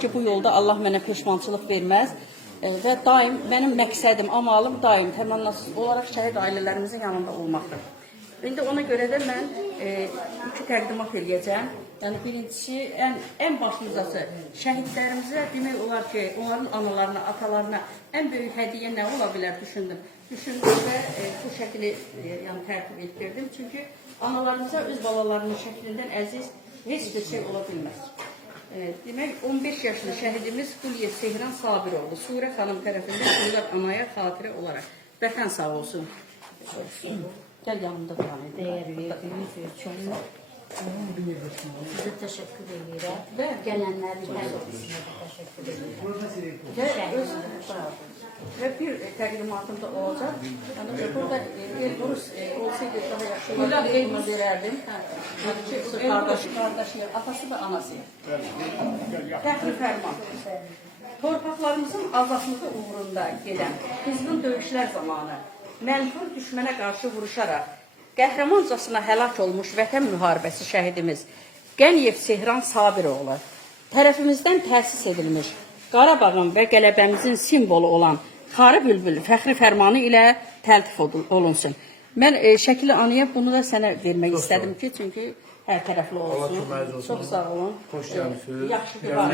Ki bu yolda Allah mənə peşmançılıq verməz və daim mənim məqsədim, amalım daim təmənnasız olaraq şəhid ailələrimizin yanında olmaqdır. İndi ona görə də mən iki təqdimat eləyəcəm. Yəni birincisi, ən başlıcası şəhidlərimizə demək olar ki, onların analarına, atalarına ən böyük hədiyyə nə ola bilər düşündüm. Düşündüm və bu şəkili tərtib etdirdim. Çünki analarımıza öz balalarının şəklindən əziz heç bir şey ola bilməz. Demək, 15 yaşlı şəhidimiz Quliyev Sehran Sabiroğlu, Surə xanım tərəfindən Qullar Anaya xatirə olaraq. Vətən sağ olsun. Gəl yanımda duran edin. Değerliyiniz üçün size teşekkür ederim. Gelenlerin her birisine de teşekkür ederim. Və bir təqdimatım da olacaq. Yəni, burada Elbrus olsaydı daha yaxşı olardı, qeymə verərdim. Qardaşı, atası və anası. Fəxri Fərman. Torpaqlarımızın azadlığı uğrunda gedən qızğın döyüşlər zamanı mənfur düşmənə qarşı vuruşaraq qəhrəmancasına həlak olmuş Vətən müharibəsi şəhidimiz Qəniyev Sehran Sabiroğlu tərəfimizdən təsis edilmiş Qarabağın və qələbəmizin simvolu olan Xarı Bülbül fəxri fərmanı ilə təltif olunsun. Mən şəkili anıya bunu da sənə vermək istədim ki, çünki hər tərəfli olsun. Çox sağ olun. Xoş gəlmişsiniz. Yaxşı ki, var.